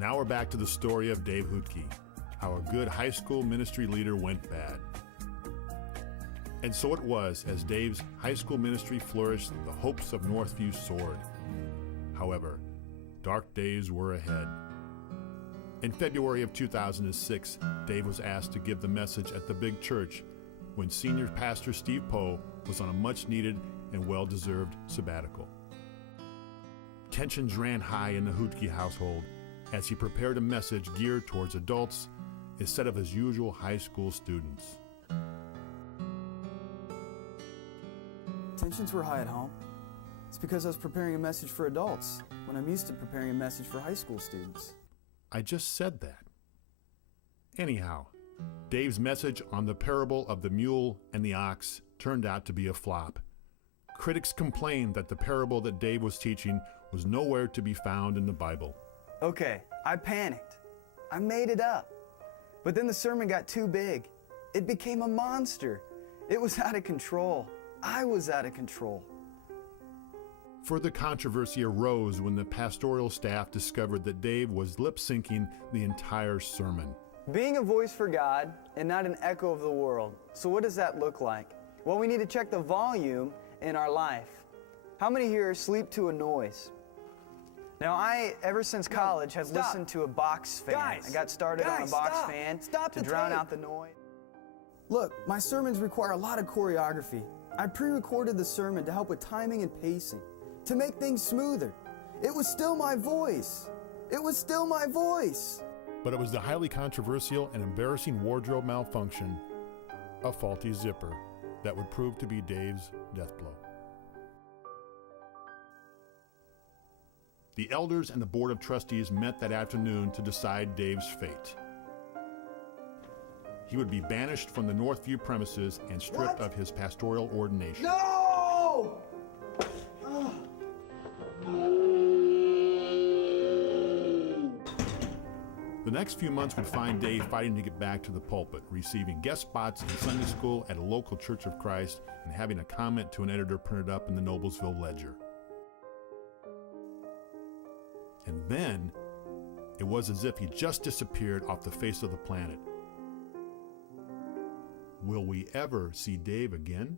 Now we're back to the story of Dave Hootke, how a good high school ministry leader went bad. And so it was, as Dave's high school ministry flourished, the hopes of Northview soared. However, dark days were ahead. In February of 2006, Dave was asked to give the message at the big church when senior pastor Steve Poe was on a much-needed and well-deserved sabbatical. Tensions ran high in the Hootke household as he prepared a message geared towards adults instead of his usual high school students. Tensions were high at home. It's because I was preparing a message for adults when I'm used to preparing a message for high school students. I just said that. Anyhow, Dave's message on the parable of the mule and the ox turned out to be a flop. Critics complained that the parable that Dave was teaching was nowhere to be found in the Bible. Okay, I panicked. I made it up. But then the sermon got too big. It became a monster. It was out of control. I was out of control. Further controversy arose when the pastoral staff discovered that Dave was lip-syncing the entire sermon. Being a voice for God and not an echo of the world. So what does that look like? Well, we need to check the volume in our life. How many here sleep to a noise? Now, I, ever since college, have listened to a box fan. I got started on a box fan to drown out the noise. Look, my sermons require a lot of choreography. I pre-recorded the sermon to help with timing and pacing, to make things smoother. It was still my voice. It was still my voice. But it was the highly controversial and embarrassing wardrobe malfunction, a faulty zipper, that would prove to be Dave's death blow. The elders and the board of trustees met that afternoon to decide Dave's fate. He would be banished from the Northview premises and stripped of his pastoral ordination. No! The next few months would find Dave fighting to get back to the pulpit, receiving guest spots in Sunday school at a local Church of Christ, and having a comment to an editor printed up in the Noblesville Ledger. And then, it was as if he just disappeared off the face of the planet. Will we ever see Dave again?